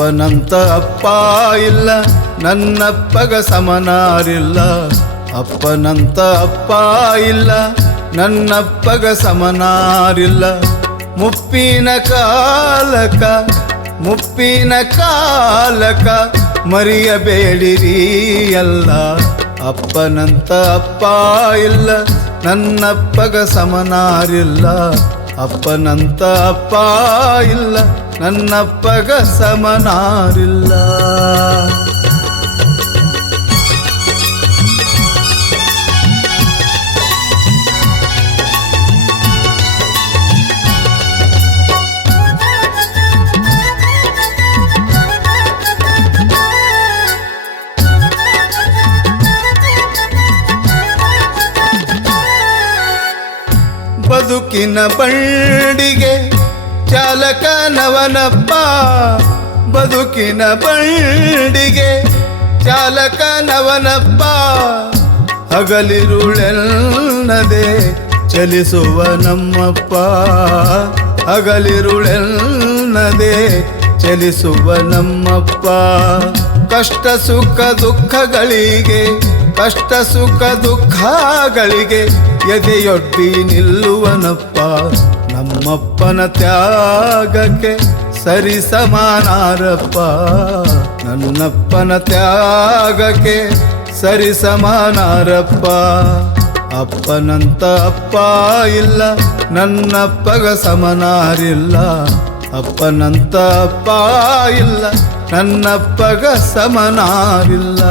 ಅಪ್ಪನಂತ ಅಪ್ಪ ಇಲ್ಲ, ನನ್ನಪ್ಪಗ ಸಮನಾರಿಲ್ಲ. ಅಪ್ಪನಂತ ಅಪ್ಪ ಇಲ್ಲ, ನನ್ನಪ್ಪಗ ಸಮನಾರಿಲ್ಲ. ಮುಪ್ಪಿನ ಕಾಲಕ ಮುಪ್ಪಿನ ಕಾಲಕ ಮರಿಯಬೇಡಿರಿ ಎಲ್ಲ ಅಪ್ಪನಂತ ಅಪ್ಪ ಇಲ್ಲ, ನನ್ನಪ್ಪಗ ಸಮನಾರಿಲ್ಲ. ಅಪ್ಪನಂತ ಅಪ್ಪ ಇಲ್ಲ ನನ್ನಪ್ಪಗ ಸಮನಾರಿಲ್ಲ. ಬದುಕಿನ ಬಂಡಿಗೆ ಚಾಲಕನವನಪ್ಪ ಬದುಕಿನ ಬಂಡಿಗೆ ಚಾಲಕನವನಪ್ಪ ಹಗಲಿರುಳೆನ್ನದೆ ಚಲಿಸುವ ನಮ್ಮಪ್ಪ. ಹಗಲಿರುಳೆನ್ನದೆ ಚಲಿಸುವ ನಮ್ಮಪ್ಪ. ಕಷ್ಟ ಸುಖ ದುಃಖಗಳಿಗೆ, ಕಷ್ಟ ಸುಖ ದುಃಖಗಳಿಗೆ ಎದೆಯೊಡ್ಡಿ ನಿಲ್ಲುವನಪ್ಪ, ನಮ್ಮಪ್ಪನ ತ್ಯಾಗಕ್ಕೆ ಸರಿ ಸಮಾನಾರಪ್ಪ. ನನ್ನಪ್ಪನ ತ್ಯಾಗಕ್ಕೆ ಸರಿ ಸಮಾನಾರಪ್ಪ. ಅಪ್ಪನಂತ ಅಪ್ಪ ಇಲ್ಲ, ನನ್ನಪ್ಪಗ ಸಮನಾರಿಲ್ಲ. ಅಪ್ಪನಂತ ಅಪ್ಪ ಇಲ್ಲ, ನನ್ನಪ್ಪಗ ಸಮನಾರಿಲ್ಲ.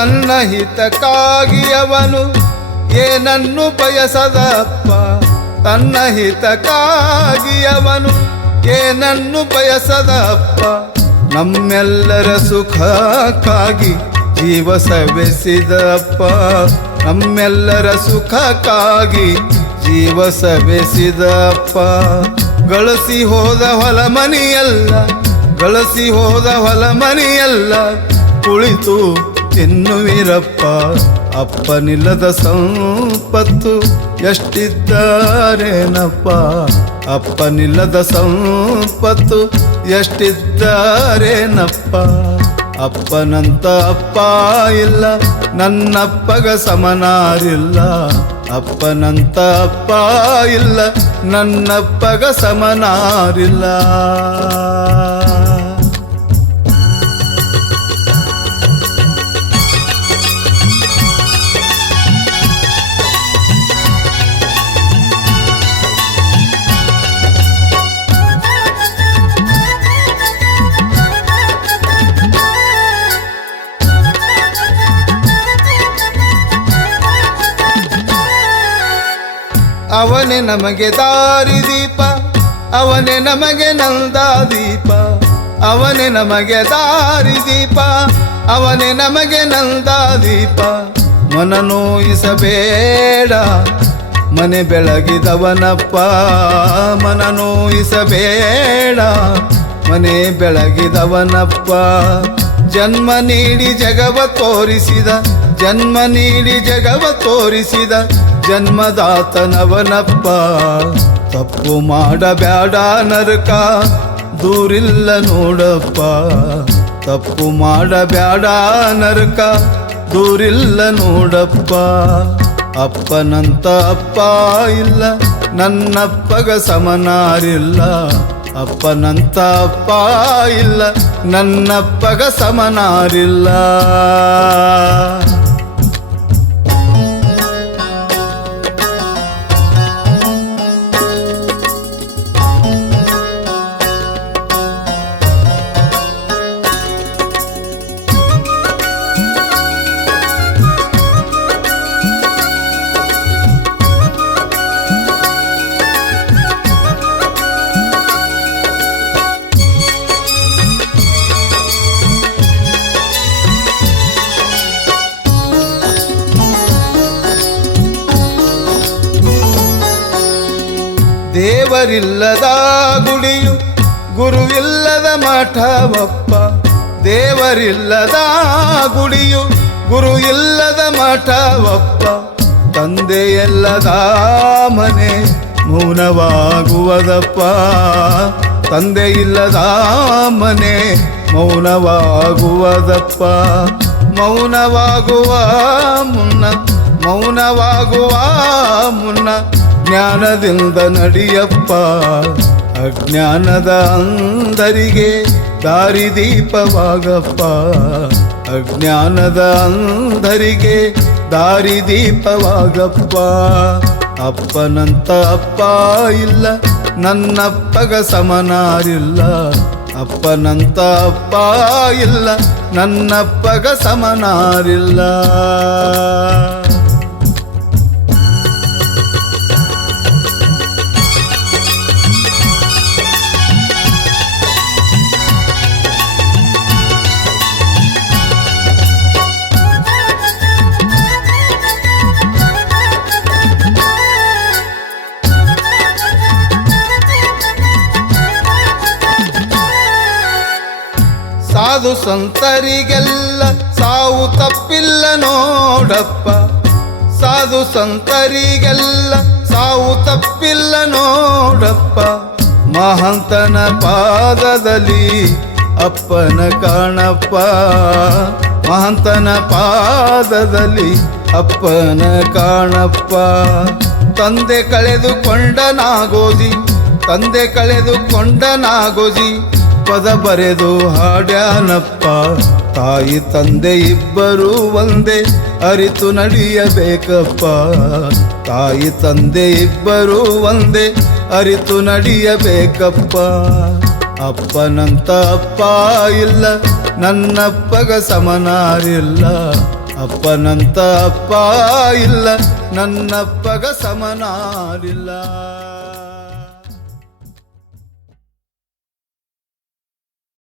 ತನ್ನ ಹಿತಕ್ಕಾಗಿಯವನು ಏನನ್ನು ಬಯಸದಪ್ಪ? ತನ್ನ ಹಿತಕ್ಕಾಗಿಯವನು ಏನನ್ನು ಬಯಸದಪ್ಪ? ನಮ್ಮೆಲ್ಲರ ಸುಖಕ್ಕಾಗಿ ಜೀವ ಸವೆಸಿದಪ್ಪ. ನಮ್ಮೆಲ್ಲರ ಸುಖಕ್ಕಾಗಿ ಜೀವ ಸವೆಸಿದಪ್ಪ. ಗಳಿಸಿ ಹೋದ ಹೊಲ ಮನಿಯಲ್ಲ ಗಳಿಸಿ ಹೋದ ಹೊಲ ಮನಿಯಲ್ಲ ಕುಳಿತು ತಿನ್ನುವಿರಪ್ಪ. ಅಪ್ಪನಿಲ್ಲದ ಸಂಪತ್ತು ಎಷ್ಟಿದ್ದಾರೇನಪ್ಪ? ಅಪ್ಪನಿಲ್ಲದ ಸಂಪತ್ತು ಎಷ್ಟಿದ್ದಾರೇನಪ್ಪ? ಅಪ್ಪನಂತ ಅಪ್ಪ ಇಲ್ಲ, ನನ್ನಪ್ಪಗ ಸಮನಾರಿಲ್ಲ. ಅಪ್ಪನಂತ ಅಪ್ಪ ಇಲ್ಲ, ನನ್ನಪ್ಪಗ ಸಮನಾರಿಲ್ಲ. ಅವನೇ ನಮಗೆ ದಾರಿದೀಪ ಅವನೇ ನಮಗೆ ನಂದಾದೀಪ ಅವನೇ ನಮಗೆ ದಾರಿದೀಪ ಅವನೇ ನಮಗೆ ನಂದಾದೀಪ ಮನ ನೋಯಿಸಬೇಡ, ಮನೆ ಬೆಳಗಿದವನಪ್ಪ, ಮನ ನೋಯಿಸಬೇಡ, ಮನೆ ಬೆಳಗಿದವನಪ್ಪ. ಜನ್ಮ ನೀಡಿ ಜಗವ ತೋರಿಸಿದ, ಜನ್ಮ ನೀಡಿ ಜಗವ ತೋರಿಸಿದ ಜನ್ಮದಾತನವನಪ್ಪ. ತಪ್ಪು ಮಾಡಬೇಡ ನರಕ, ದೂರಿಲ್ಲ ನೋಡಪ್ಪ. ತಪ್ಪು ಮಾಡಬೇಡ ನರಕ, ದೂರಿಲ್ಲ ನೋಡಪ್ಪ. ಅಪ್ಪನಂತ ಅಪ್ಪ ಇಲ್ಲ, ನನ್ನಪ್ಪಗ ಸಮನಾರಿಲ್ಲ. ಅಪ್ಪನಂತ ಅಪ್ಪ ಇಲ್ಲ, ನನ್ನಪ್ಪಗ ಸಮನಾರಿಲ್ಲ. ದೇವರಿಲ್ಲದ ಗುಡಿಯು ಗುರುವಿಲ್ಲದ ಮಠವಪ್ಪ. ದೇವರಿಲ್ಲದ ಗುಡಿಯು ಗುರು ಇಲ್ಲದ ಮಠವಪ್ಪ. ತಂದೆಯಲ್ಲದ ಮನೆ ಮೌನವಾಗುವುದಪ್ಪ. ತಂದೆ ಇಲ್ಲದ ಮನೆ ಮೌನವಾಗುವುದಪ್ಪ. ಮೌನವಾಗುವ ಮುನ್ನ ಮೌನವಾಗುವ ಮುನ್ನ ಜ್ಞಾನದಿಂದ ನಡಿಯಪ್ಪ. ಅಜ್ಞಾನದ ಅಂಧರಿಗೆ ದಾರಿದೀಪವಾಗಪ್ಪ ಅಜ್ಞಾನದ ಅಂಧರಿಗೆ ದಾರಿದೀಪವಾಗಪ್ಪ ಅಪ್ಪನಂತ ಅಪ್ಪ ಇಲ್ಲ, ನನ್ನಪ್ಪಗ ಸಮನಾರಿಲ್ಲ. ಅಪ್ಪನಂತ ಅಪ್ಪ ಇಲ್ಲ, ನನ್ನಪ್ಪಗ ಸಮನಾರಿಲ್ಲ. ಸಾಧು ಸಂತರಿಗೆಲ್ಲ ಸಾವು ತಪ್ಪಿಲ್ಲ ನೋಡಪ್ಪ. ಸಾಧು ಸಂತರಿಗೆಲ್ಲ ಸಾವು ತಪ್ಪಿಲ್ಲ ನೋಡಪ್ಪ. ಮಹಂತನ ಪಾದದಲ್ಲಿ ಅಪ್ಪನ ಕಾಣಪ್ಪ. ಮಹಂತನ ಪಾದದಲ್ಲಿ ಅಪ್ಪನ ಕಾಣಪ್ಪ. ತಂದೆ ಕಳೆದುಕೊಂಡ ನಾಗೋಜಿ, ತಂದೆ ಕಳೆದುಕೊಂಡ ನಾಗೋಜಿ ಪದ ಬರೆದು ಹಾಡ್ಯಾನಪ್ಪ. ತಾಯಿ, ತಂದೆ ಇಬ್ಬರು ಒಂದೇ, ಅರಿತು ನಡೆಯಬೇಕಪ್ಪ. ತಾಯಿ, ತಂದೆ ಇಬ್ಬರು ಒಂದೇ, ಅರಿತು ನಡೆಯಬೇಕಪ್ಪ. ಅಪ್ಪನಂತ ಅಪ್ಪ ಇಲ್ಲ, ನನ್ನಪ್ಪಗ ಸಮನಾರಿಲ್ಲ. ಅಪ್ಪನಂತ ಅಪ್ಪ ಇಲ್ಲ, ನನ್ನಪ್ಪಗ ಸಮನಾರಿಲ್ಲ.